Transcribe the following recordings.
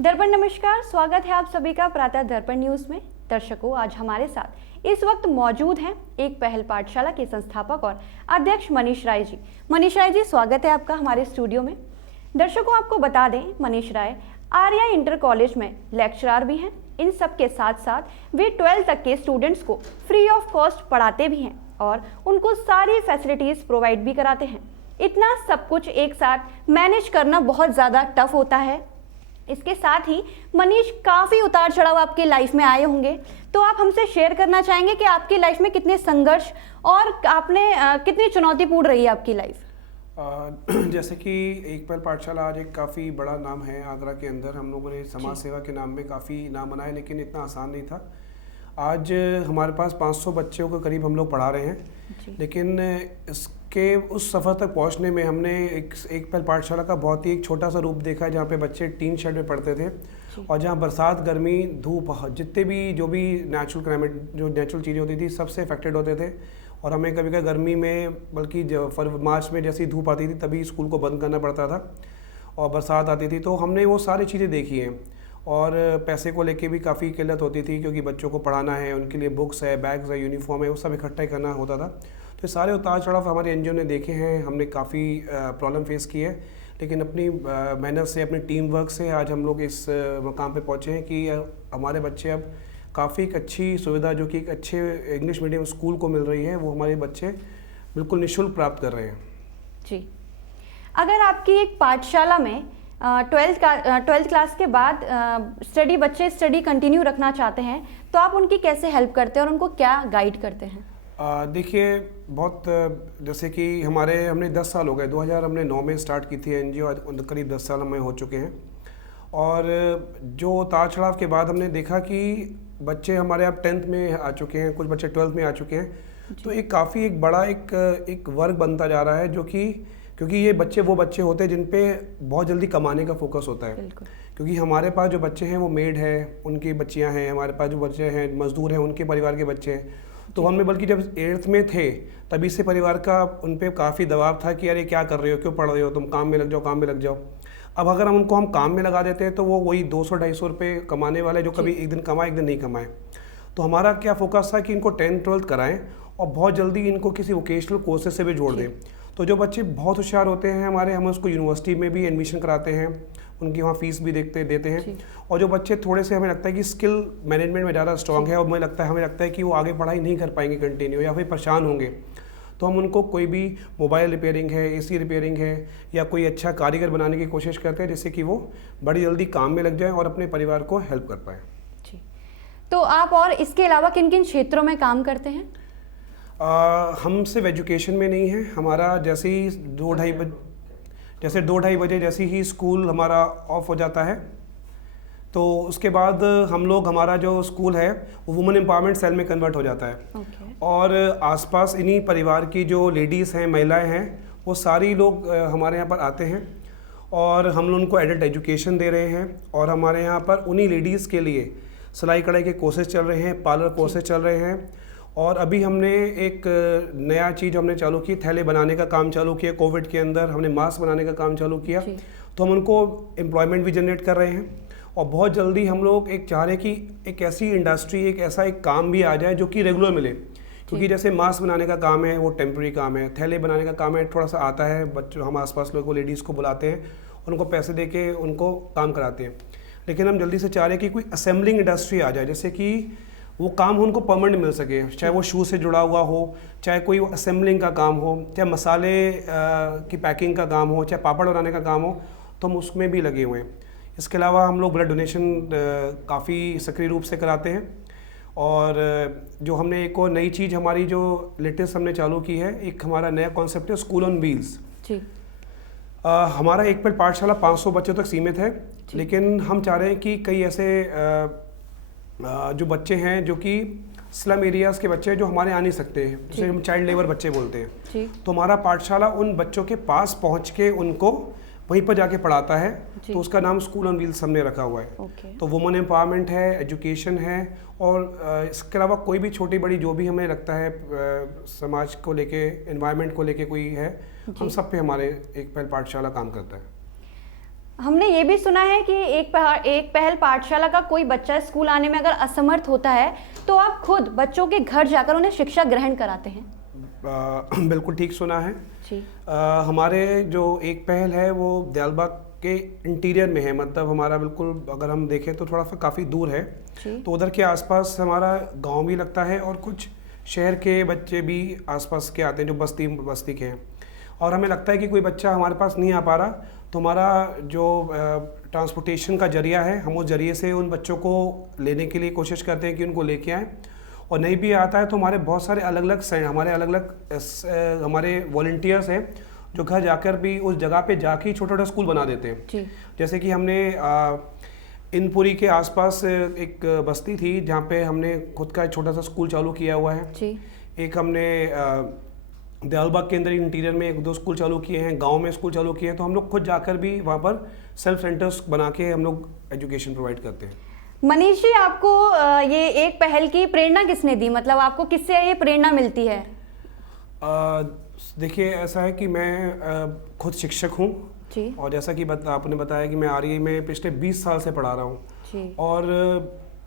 दर्पण नमस्कार, स्वागत है आप सभी का प्रातः दर्पण न्यूज में। दर्शकों, आज हमारे साथ इस वक्त मौजूद हैं एक पहल पाठशाला के संस्थापक और अध्यक्ष मनीष राय जी। मनीष राय जी, स्वागत है आपका हमारे स्टूडियो में। दर्शकों, आपको बता दें, मनीष राय आर्या इंटर कॉलेज में लेक्चरर भी हैं। इन सब के साथ साथ वे 12th तक के स्टूडेंट्स को फ्री ऑफ कॉस्ट पढ़ाते भी हैं और उनको सारी फैसिलिटीज प्रोवाइड भी कराते हैं। इतना सब कुछ एक साथ मैनेज करना बहुत ज़्यादा टफ होता है। इसके साथ ही मनीष, काफ़ी उतार चढ़ाव आपके लाइफ में आए होंगे, तो आप हमसे शेयर करना चाहेंगे कि आपकी लाइफ में कितने संघर्ष और आपने कितनी चुनौतीपूर्ण रही है आपकी लाइफ। जैसे कि एक पहल पाठशाला आज एक काफ़ी बड़ा नाम है आगरा के अंदर। हम लोगों ने समाज सेवा के नाम में काफ़ी नाम बनाया, लेकिन इतना आसान नहीं था। आज हमारे पास 500 बच्चों के करीब हम लोग पढ़ा रहे हैं, लेकिन इसके उस सफ़र तक पहुंचने में हमने एक पहल पाठशाला का बहुत ही एक छोटा सा रूप देखा है, जहाँ पे बच्चे टीन शेड में पढ़ते थे और जहाँ बरसात, गर्मी, धूप, जितने भी जो भी नेचुरल क्लाइमेट, जो नेचुरल चीज़ें होती थी, सबसे अफेक्टेड होते थे। और हमें कभी कभी गर्मी में, बल्कि मार्च में जैसी धूप आती थी तभी स्कूल को बंद करना पड़ता था, और बरसात आती थी। तो हमने वो सारी चीज़ें देखी हैं। और पैसे को लेके भी काफ़ी किल्लत होती थी, क्योंकि बच्चों को पढ़ाना है, उनके लिए बुक्स है, बैग्स है, यूनिफॉर्म है, वो सब इकट्ठा करना होता था। तो सारे उतार चढ़ाव हमारे एनजीओ ने देखे हैं। हमने काफ़ी प्रॉब्लम फेस की है, लेकिन अपनी मेहनत से, अपनी टीम वर्क से आज हम लोग इस मकाम पे पहुँचे हैं कि हमारे बच्चे अब काफ़ी एक अच्छी सुविधा, जो कि एक अच्छे इंग्लिश मीडियम स्कूल को मिल रही है, वो हमारे बच्चे बिल्कुल निःशुल्क प्राप्त कर रहे हैं। जी, अगर आपकी एक पाठशाला में 12th क्लास के बाद बच्चे स्टडी कंटिन्यू रखना चाहते हैं, तो आप उनकी कैसे हेल्प करते हैं और उनको क्या गाइड करते हैं? देखिए, बहुत जैसे कि हमने 10 साल हो गए, 2009 में स्टार्ट की थी एनजीओ, करीब 10 साल हमें हो चुके हैं। और जो उतार चढ़ाव के बाद हमने देखा कि बच्चे हमारे अब 10th में आ चुके हैं, कुछ बच्चे 12th में आ चुके हैं, तो एक काफ़ी एक बड़ा एक वर्ग बनता जा रहा है, जो कि क्योंकि ये बच्चे वो बच्चे होते हैं जिन पे बहुत जल्दी कमाने का फोकस होता है। क्योंकि हमारे पास जो बच्चे हैं वो मेड है, उनकी बच्चियां हैं, हमारे पास जो बच्चे हैं मजदूर हैं, उनके परिवार के बच्चे हैं। तो हमने बल्कि जब 8th में थे तभी से परिवार का उन पर काफ़ी दबाव था कि अरे क्या कर रहे हो, क्यों पढ़ रहे हो, तुम काम में लग जाओ, काम में लग जाओ। अब अगर हम काम में लगा देते हैं तो वो वही 200-250 रुपये कमाने वाले, जो कभी एक दिन कमाए एक दिन नहीं कमाए। तो हमारा क्या फोकस था कि इनको 10th 12th कराएं और बहुत जल्दी इनको किसी वोकेशनल कोर्सेज से भी जोड़ दें। तो जो बच्चे बहुत होशियार होते हैं हमारे, हम उसको यूनिवर्सिटी में भी एडमिशन कराते हैं, उनकी वहाँ फीस भी देते हैं। और जो बच्चे थोड़े से हमें लगता है कि स्किल मैनेजमेंट में ज़्यादा स्ट्रांग है और हमें लगता है कि वो आगे पढ़ाई नहीं कर पाएंगे कंटिन्यू, या फिर परेशान होंगे, तो हम उनको कोई भी मोबाइल रिपेयरिंग है, एसी रिपेयरिंग है, या कोई अच्छा कारीगर बनाने की कोशिश करते हैं, जिससे कि वो बड़ी जल्दी काम में लग जाएं और अपने परिवार को हेल्प कर पाएँ। जी, तो आप और इसके अलावा किन किन क्षेत्रों में काम करते हैं? हम सिर्फ एजुकेशन में नहीं है। हमारा जैसे ही 2-2:30 बजे जैसे ही स्कूल हमारा ऑफ हो जाता है, तो उसके बाद हमारा जो स्कूल है वो वुमेन एम्पावरमेंट सेल में कन्वर्ट हो जाता है। और आसपास इन्हीं परिवार की जो लेडीज़ हैं, महिलाएं हैं, वो सारी लोग हमारे यहाँ पर आते हैं और हम लोग उनको एडल्ट एजुकेशन दे रहे हैं। और हमारे यहाँ पर उन्हीं लेडीज़ के लिए सिलाई कढ़ाई के कोर्सेज चल रहे हैं, पार्लर कोर्सेज चल रहे हैं। और अभी हमने एक नया चीज़ हमने चालू की, थैले बनाने का काम चालू किया। कोविड के अंदर हमने मास्क बनाने का काम चालू किया, तो हम उनको एम्प्लॉयमेंट भी जनरेट कर रहे हैं। और बहुत जल्दी हम लोग चाह रहे हैं कि एक ऐसी इंडस्ट्री, एक ऐसा एक काम भी आ जाए जो कि रेगुलर मिले। क्योंकि जैसे मास्क बनाने का काम है वो टेम्प्रेरी काम है, थैले बनाने का काम है थोड़ा सा आता है, बच्चों हम आसपास लोगों को, लेडीज़ को बुलाते हैं, उनको पैसे दे के उनको काम कराते हैं। लेकिन हम जल्दी से चाह रहे हैं कि कोई असेंबलिंग इंडस्ट्री आ जाए, जैसे कि वो काम उनको परमानेंट मिल सके, चाहे वो शू से जुड़ा हुआ हो, चाहे कोई असेंबलिंग का काम हो, चाहे मसाले की पैकिंग का काम हो, चाहे पापड़ बनाने का काम हो, तो हम उसमें भी लगे हुए हैं। इसके अलावा हम लोग ब्लड डोनेशन काफ़ी सक्रिय रूप से कराते हैं। और जो हमने एक और नई चीज़ हमारी जो लेटेस्ट हमने चालू की है, एक हमारा नया कॉन्सेप्ट है स्कूल ऑन व्हील्स। हमारा एक पहल पाठशाला 500 बच्चों तक सीमित है, लेकिन हम चाह रहे हैं कि कई ऐसे जो बच्चे हैं जो कि स्लम एरियाज़ के बच्चे हैं, जो हमारे आ नहीं सकते हैं, जिसे हम चाइल्ड लेबर बच्चे बोलते हैं, तो हमारा पाठशाला उन बच्चों के पास पहुंच के उनको वहीं पर जाके पढ़ाता है। तो उसका नाम स्कूल ऑन व्हील्स हमने रखा हुआ है। तो वुमेन एम्पावरमेंट है, एजुकेशन है, और इसके अलावा कोई भी छोटी बड़ी जो भी हमें लगता है समाज को लेके, एनवायरनमेंट को लेके कोई है, हम सब पे हमारे एक पहल पाठशाला काम करता है। हमने ये भी सुना है कि एक पहल पाठशाला का कोई बच्चा स्कूल आने में अगर असमर्थ होता है तो आप खुद बच्चों के घर जाकर उन्हें शिक्षा ग्रहण कराते हैं। बिल्कुल ठीक सुना है जी। हमारे जो एक पहल है वो दयालबाग के इंटीरियर में है, मतलब हमारा बिल्कुल अगर हम देखें तो थोड़ा सा काफ़ी दूर है, तो उधर के आसपास हमारा गांव भी लगता है और कुछ शहर के बच्चे भी आसपास के आते हैं जो बस्ती के हैं। और हमें लगता है कि कोई बच्चा हमारे पास नहीं आ पा रहा तो हमारा जो ट्रांसपोर्टेशन का जरिया है, हम उस जरिए से उन बच्चों को लेने के लिए कोशिश करते हैं कि उनको लेके आएँ। और नहीं भी आता है तो हमारे बहुत सारे हमारे वॉलंटियर्स हैं जो घर जाकर भी उस जगह पे जाके ही छोटा छोटा स्कूल बना देते हैं जी। जैसे कि हमने इनपुरी के आसपास एक बस्ती थी जहाँ पे हमने खुद का एक छोटा सा स्कूल चालू किया हुआ है जी। एक हमने दयालबाग के अंदर इंटीरियर में 1-2 स्कूल चालू किए हैं, गांव में स्कूल चालू किए हैं, तो हम लोग खुद जाकर भी वहाँ पर सेल्फ सेंटर्स बना के हम लोग एजुकेशन प्रोवाइड करते हैं। मनीष जी, आपको ये एक पहल की प्रेरणा किसने दी, मतलब आपको किससे ये प्रेरणा मिलती है? देखिए ऐसा है कि मैं खुद शिक्षक हूँ और जैसा कि आपने बताया कि मैं आरई में पिछले 20 साल से पढ़ा रहा हूँ और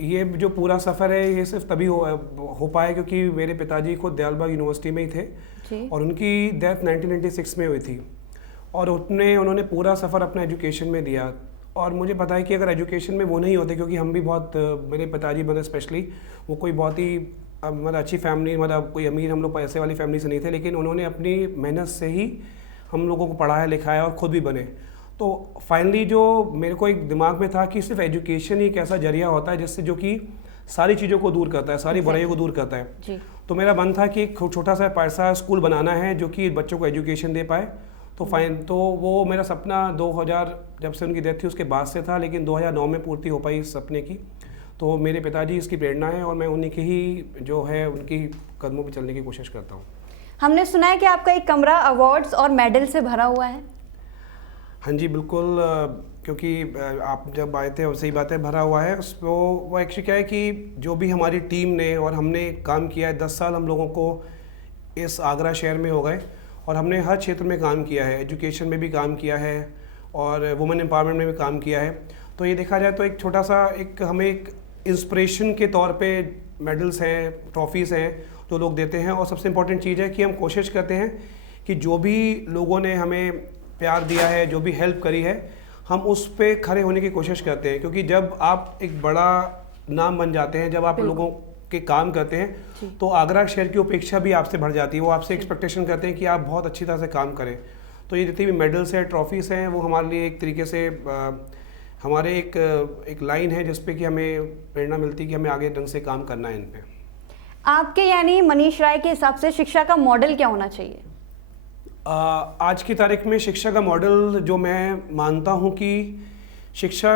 ये जो पूरा सफ़र है ये सिर्फ तभी हो पाया क्योंकि मेरे पिताजी खुद दयालबाग यूनिवर्सिटी में ही थे और उनकी डेथ 1996 में हुई थी और उन्होंने पूरा सफ़र अपना एजुकेशन में दिया। और मुझे पता है कि अगर एजुकेशन में वो नहीं होते, क्योंकि हम भी बहुत, मेरे पिताजी मतलब स्पेशली वो कोई बहुत ही मतलब अच्छी फैमिली, मतलब कोई अमीर हम लोग पैसे वाली फैमिली से नहीं थे, लेकिन उन्होंने अपनी मेहनत से ही हम लोगों को पढ़ाया लिखाया और ख़ुद भी बने। तो फाइनली जो मेरे को एक दिमाग में था कि सिर्फ एजुकेशन ही एक ऐसा जरिया होता है जिससे जो कि सारी चीज़ों को दूर करता है, सारी बुराइयों को दूर करता है जी। तो मेरा मन था कि एक छोटा सा पैसा स्कूल बनाना है जो कि बच्चों को एजुकेशन दे पाए। तो वो मेरा सपना 2000 जब से उनकी डेथ थी उसके बाद से था, लेकिन 2009 में पूर्ति हो पाई इस सपने की। तो मेरे पिताजी इसकी प्रेरणा है और मैं उन्हीं की ही जो है उनकी कदमों पर चलने की कोशिश करता हूँ। हमने सुना है कि आपका एक कमरा अवार्ड्स और मेडल से भरा हुआ है। हाँ जी बिल्कुल, क्योंकि आप जब आए थे सही बात है, भरा हुआ है। उसको वो एक्चुअली क्या है कि जो भी हमारी टीम ने और हमने काम किया है, 10 साल हम लोगों को इस आगरा शहर में हो गए और हमने हर क्षेत्र में काम किया है, एजुकेशन में भी काम किया है और वुमेन एम्पावरमेंट में भी काम किया है। तो ये देखा जाए तो एक छोटा सा हमें एक इंस्पिरेशन के तौर पे मेडल्स हैं, ट्रॉफीज़ हैं जो लोग देते हैं। और सबसे इम्पोर्टेंट चीज़ है कि हम कोशिश करते हैं कि जो भी लोगों ने हमें प्यार दिया है, जो भी हेल्प करी है, हम उस पे खड़े होने की कोशिश करते हैं। क्योंकि जब आप एक बड़ा नाम बन जाते हैं, जब आप लोगों के काम करते हैं, तो आगरा शहर की अपेक्षा भी आपसे बढ़ जाती है। वो आपसे एक्सपेक्टेशन करते हैं कि आप बहुत अच्छी तरह से काम करें। तो ये जितनी भी मेडल्स हैं, ट्रॉफीज़ हैं, वो हमारे लिए एक तरीके से हमारे एक लाइन है जिसपे कि हमें प्रेरणा मिलती है कि हमें आगे ढंग से काम करना है इन पे। आपके यानी मनीष राय के हिसाब से शिक्षा का मॉडल क्या होना चाहिए? आज की तारीख में शिक्षा का मॉडल जो मैं मानता हूँ कि शिक्षा,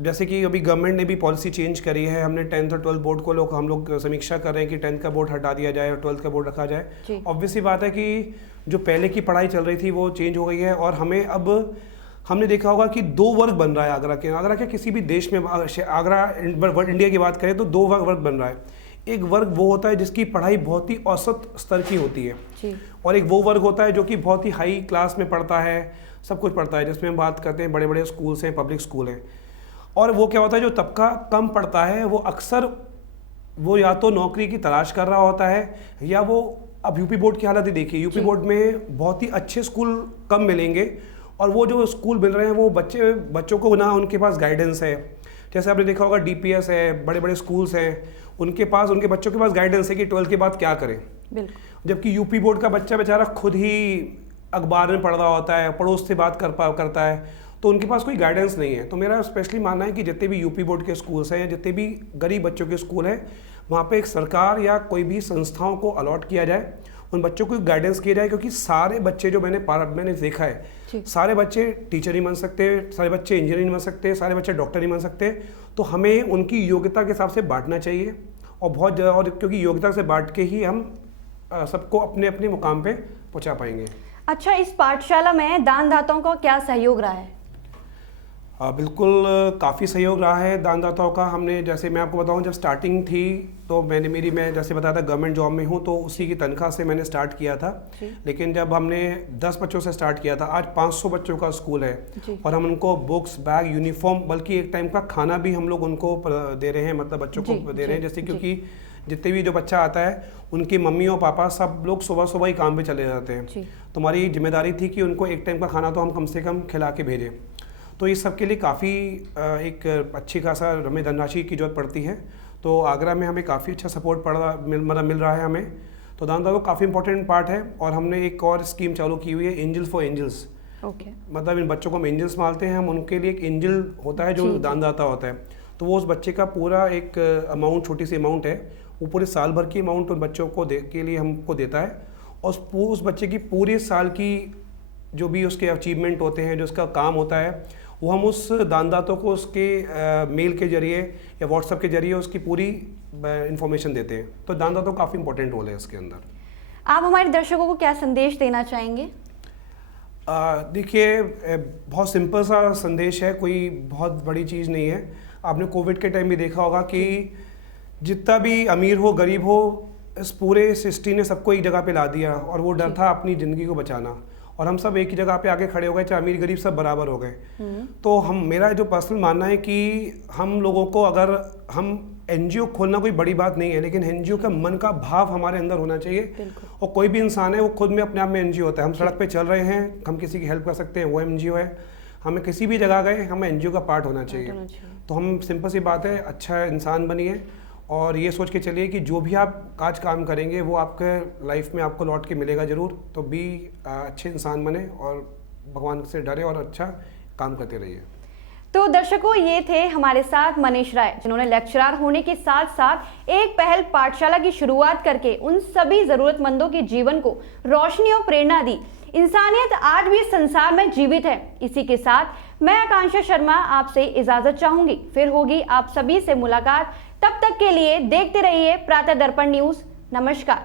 जैसे कि अभी गवर्नमेंट ने भी पॉलिसी चेंज करी है, हमने 10th और 12th बोर्ड को हम लोग समीक्षा कर रहे हैं कि 10th का बोर्ड हटा दिया जाए और 12th का बोर्ड रखा जाए। ऑब्वियसली बात है कि जो पहले की पढ़ाई चल रही थी वो चेंज हो गई है और हमने देखा होगा कि 2 वर्ग बन रहा है आगरा के किसी भी देश में। आगरा इंडिया की बात करें तो 2 वर्ग बन रहा है। एक वर्ग वो होता है जिसकी पढ़ाई बहुत ही औसत स्तर की होती है और एक वो वर्ग होता है जो कि बहुत ही हाई क्लास में पढ़ता है, सब कुछ पढ़ता है, जिसमें हम बात करते हैं बड़े बड़े स्कूल्स हैं, पब्लिक स्कूल हैं। और वो क्या होता है, जो तबका कम पढ़ता है वो अक्सर वो या तो नौकरी की तलाश कर रहा होता है या वो, अब यूपी बोर्ड की हालत ही देखिए, यूपी बोर्ड में बहुत ही अच्छे स्कूल कम मिलेंगे और वो जो स्कूल मिल रहे हैं वो बच्चों को ना उनके पास गाइडेंस है। जैसे आपने देखा होगा डीपीएस है, बड़े बड़े स्कूल्स हैं, उनके बच्चों के पास गाइडेंस है कि 12th के बाद क्या करें। जबकि यूपी बोर्ड का बच्चा बेचारा खुद ही अखबार में पढ़ रहा होता है, पड़ोस से बात करता है, तो उनके पास कोई गाइडेंस नहीं है। तो मेरा स्पेशली मानना है कि जितने भी यूपी बोर्ड के स्कूल्स हैं, जितने भी गरीब बच्चों के स्कूल हैं, वहाँ पे एक सरकार या कोई भी संस्थाओं को अलॉट किया जाए, उन बच्चों को गाइडेंस किया जाए। क्योंकि सारे बच्चे जो मैंने देखा है, सारे बच्चे टीचर नहीं बन सकते, सारे बच्चे इंजीनियर नहीं बन सकते, सारे बच्चे डॉक्टर नहीं बन सकते। तो हमें उनकी योग्यता के हिसाब से बांटना चाहिए और क्योंकि योग्यता से बांट के ही हम सबको अपने अपने मुकाम पे पहुंचा पाएंगे। अच्छा, इस पाठशाला में दान दाताओं का क्या सहयोग रहा है? बिल्कुल काफ़ी सहयोग रहा है दानदाताओं का। हमने जैसे मैं आपको बताऊं, जब स्टार्टिंग थी तो मैं जैसे बताया था गवर्नमेंट जॉब में हूं, तो उसी की तनख्वाह से मैंने स्टार्ट किया था। लेकिन जब हमने 10 बच्चों से स्टार्ट किया था, आज 500 बच्चों का स्कूल है और हम उनको बुक्स, बैग, यूनिफॉर्म, बल्कि एक टाइम का खाना भी हम लोग उनको दे रहे हैं, मतलब बच्चों को दे रहे हैं। जैसे क्योंकि जितने भी जो बच्चा आता है उनकी मम्मी और पापा सब लोग सुबह सुबह ही काम पे चले जाते हैं, तो हमारी जिम्मेदारी थी कि उनको एक टाइम का खाना तो हम कम से कम खिला के भेजें। तो इस सब के लिए काफ़ी एक अच्छी खासा हमें धनराशि की जरूरत पड़ती है। तो आगरा में हमें काफ़ी अच्छा सपोर्ट मिल रहा है हमें। तो दानदाता काफ़ी इंपॉर्टेंट पार्ट है। और हमने एक और स्कीम चालू की हुई है, एंजल्स फॉर एंजल्स। मतलब इन बच्चों को हम एंजल्स मानते हैं, हम उनके लिए एक एंजल होता है जो दानदाता होता है। तो वो उस बच्चे का पूरा एक अमाउंट, छोटी सी अमाउंट है, वो पूरे साल भर की अमाउंट उन बच्चों को के लिए हमको देता है। और उस बच्चे की पूरे साल की जो भी उसके अचीवमेंट होते हैं, जो उसका काम होता है, वो हम उस दानदाता को उसके मेल के जरिए या व्हाट्सएप के जरिए उसकी पूरी इंफॉर्मेशन देते हैं। तो दानदाता का काफ़ी इंपॉर्टेंट रोल है इसके अंदर। आप हमारे दर्शकों को क्या संदेश देना चाहेंगे? देखिए, बहुत सिंपल सा संदेश है, कोई बहुत बड़ी चीज़ नहीं है। आपने कोविड के टाइम भी देखा होगा कि जितना भी अमीर हो, गरीब हो, इस पूरे सृष्टि ने सबको एक जगह पे ला दिया और वो डर था अपनी ज़िंदगी को बचाना। और हम सब एक ही जगह पे आके खड़े हो गए, चाहे अमीर गरीब सब बराबर हो गए। तो मेरा जो पर्सनल मानना है कि हम लोगों को, अगर हम एनजीओ खोलना कोई बड़ी बात नहीं है, लेकिन एनजीओ का मन का भाव हमारे अंदर होना चाहिए। और कोई भी इंसान है वो खुद में अपने आप में एनजीओ होता है। हम सड़क पे चल रहे हैं, हम किसी की हेल्प कर सकते हैं, वो एनजीओ है। हमें किसी भी जगह गए, हमें एनजीओ का पार्ट होना चाहिए। तो हम सिंपल सी बात है, अच्छा इंसान बनिए और ये सोच के चलिए कि जो भी आप आज काम करेंगे वो आपके लाइफ में आपको लौट के मिलेगा ज़रूर। तो भी अच्छे इंसान बने और भगवान से डरे और अच्छा काम करते रहिए। तो दर्शकों, ये थे हमारे साथ मनीष राय, जिन्होंने लेक्चरर होने के साथ साथ एक पहल पाठशाला की शुरुआत करके उन सभी जरूरतमंदों के जीवन को रोशनी और प्रेरणा दी। इंसानियत आज भी संसार में जीवित है। इसी के साथ मैं आकांक्षा शर्मा आपसे इजाजत चाहूंगी। फिर होगी आप सभी से मुलाकात। तब तक के लिए देखते रहिए प्रातः दर्पण न्यूज। नमस्कार।